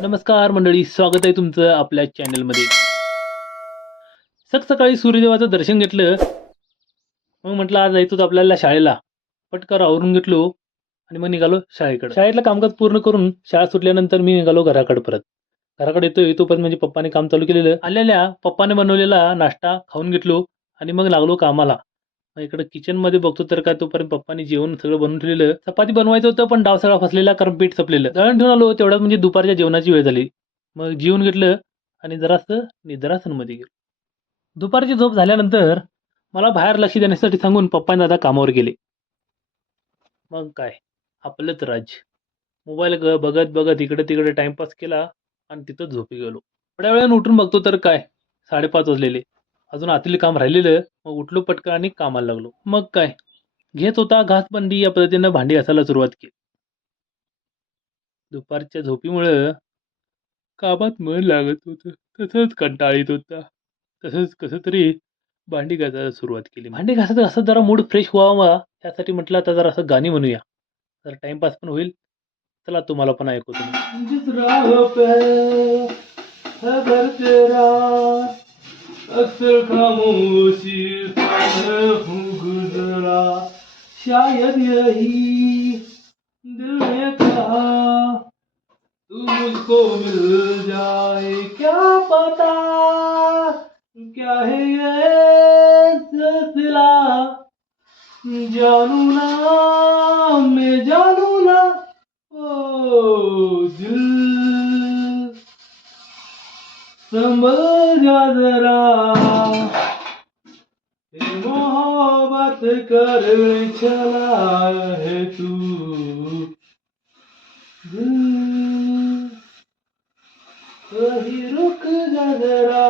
नमस्कार मंडळी, स्वागत आहे तुमचं आपल्या चॅनलमध्ये. सकाळी सूर्यदेवाचं दर्शन घेतलं. मग म्हटलं आज जायचं आपल्याला शाळेला. पटकन आवरून घेतलो आणि मग निघालो शाळेकडे. शाळेतलं कामकाज पूर्ण करून शाळा सुटल्यानंतर मी निघालो घराकडे परत. घराकडे येतो पण म्हणजे पप्पाने काम चालू केलेलं. आलेल्या पप्पाने बनवलेला नाश्ता खाऊन घेतलो आणि मग लागलो कामाला. मग इकडे किचनमध्ये बघतो तर काय तोपर्यंत पप्पांनी जेवण सगळं बनवून ठेवलेलं. चपाती बनवायचं होतं पण डाव सगळा फसलेला कारण पीठ संपलेलं. दळण ठेवून आलो तेवढ्यात म्हणजे दुपारच्या जेवणाची वेळ झाली. मग जेवून घेतलं आणि जरासं निद्रासनमध्ये गेलो. दुपारची झोप झाल्यानंतर मला बाहेर लक्ष देण्यासाठी सांगून पप्पा आणि दादा कामावर गेले. मग काय आपलंच राज्य. मोबाईल बघत बघत इकडे तिकडे टाइमपास केला आणि तिथं झोपी गेलो. थोड्या वेळानं उठून बघतो तर काय 5:30 वाजलेले. अजून आतली काम राहिलेलं. मग उठलो पटकन आणि कामाला लागलो. मग काय घेत होता घासबंदी या पद्धतीनं भांडी घासायला सुरुवात केली. दुपारच्या झोपीमुळं कामात मन लागत होतं. तसंच कंटाळा येत होता. तसंच कसं तरी भांडी घासायला सुरुवात केली. भांडी घासत घासत जरा मूड फ्रेश व्हावा यासाठी म्हटलं आता जरा असं गाणी म्हणूया. जरा टाइमपास पण होईल. चला तुम्हाला पण ऐकवतो मी. जिस राह पे है घर तेरा अक्सर खामोशी से हूँ गुजरा शायद यही दिल ने कहा तू मुझको मिल जाए क्या पता क्या है ये सिलसिला जानू ना मैं जानू ना ओ दिल संभल जा जरा मोहब्बत कर चला है तू दिल कहीं रुक जा जरा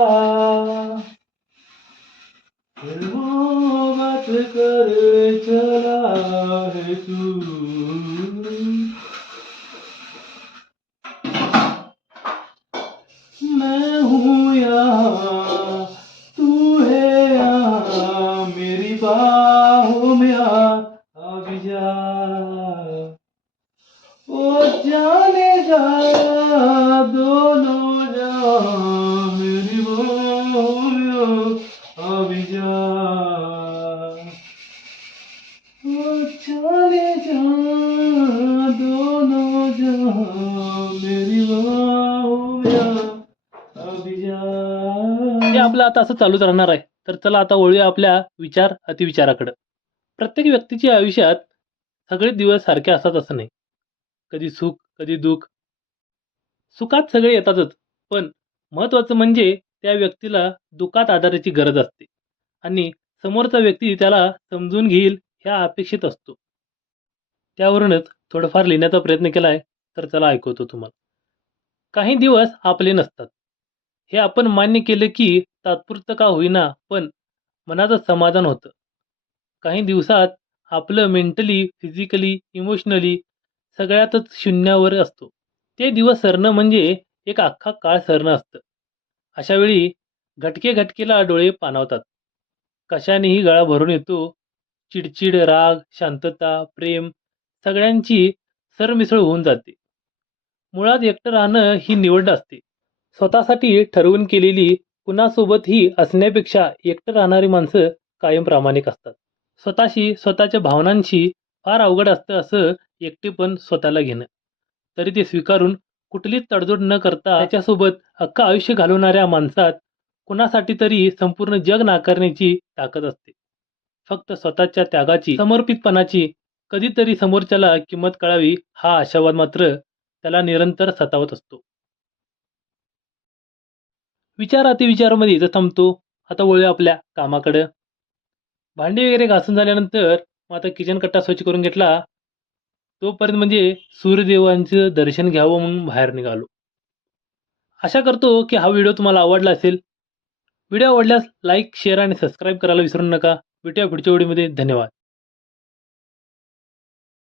मोहब्बत कर चला है तू. मैं हूँ यहाँ तू है यहाँ मेरी बाहों में आ भी जा ओ जाने जा दोनों जा मेरी बाहों में आ भी जा ओ जाने जा दोनों जा मेरी बाहों में हे आपलं आता असं चालूच राहणार आहे. तर चला आता वळूया आपल्या विचार अतिविचाराकडे. प्रत्येक व्यक्तीच्या आयुष्यात सगळे दिवस सारखे असतात असं नाही. कधी सुख कधी दुःख. सुखात सगळे येतातच पण महत्वाचं म्हणजे त्या व्यक्तीला दुःखात आधाराची गरज असते आणि समोरचा व्यक्ती त्याला समजून घेईल ह्या अपेक्षित असतो. त्यावरूनच थोडंफार लिहिण्याचा प्रयत्न केलाय. तर चला ऐकवतो तुम्हाला. काही दिवस आपले नसतात. हे आपण मान्य केलं की तात्पुरतं का होईना पण मनाचं समाधान होतं. काही दिवसात आपलं मेंटली, फिजिकली, इमोशनली सगळ्यातच शून्यावर असतो. ते दिवस सरणं म्हणजे एक अख्खा काळ सरणं असतं. अशा वेळी घटके घटकेला डोळे पाणावतात. कशानेही गळा भरून येतो. चिडचिड, राग, शांतता, प्रेम सगळ्यांची सरमिसळ होऊन जाते. मुळात एकटं राहणं ही निवड असते. स्वतःसाठी ठरवून केलेली कुणासोबतही असण्यापेक्षा एकटं राहणारी माणसं कायम प्रामाणिक असतात. स्वतःशी स्वतःच्या भावनांशी फार अवघड असतं असं एकटेपण स्वतःला घेणं. तरी ते स्वीकारून कुठलीच तडजोड न करता त्याच्यासोबत अख्खं आयुष्य घालवणाऱ्या माणसात कुणासाठी तरी संपूर्ण जग नाकारण्याची ताकद असते. फक्त स्वतःच्या त्यागाची, समर्पितपणाची कधीतरी समोरच्याला किंमत कळावी हा आशावाद मात्र त्याला निरंतर सतावत असतो. विचार अतिविचारामध्ये इथं थांबतो. आता वळूया आपल्या कामाकडं. भांडी वगैरे घासून झाल्यानंतर मग आता किचन कट्टा स्वच्छ करून घेतला. तोपर्यंत म्हणजे सूर्यदेवांचं दर्शन घ्यावं म्हणून बाहेर निघालो. आशा करतो की हा व्हिडिओ तुम्हाला आवडला असेल. व्हिडिओ आवडल्यास लाईक, शेअर आणि सबस्क्राईब करायला विसरू नका. भेटूया पुढच्या व्हिडिओमध्ये. धन्यवाद.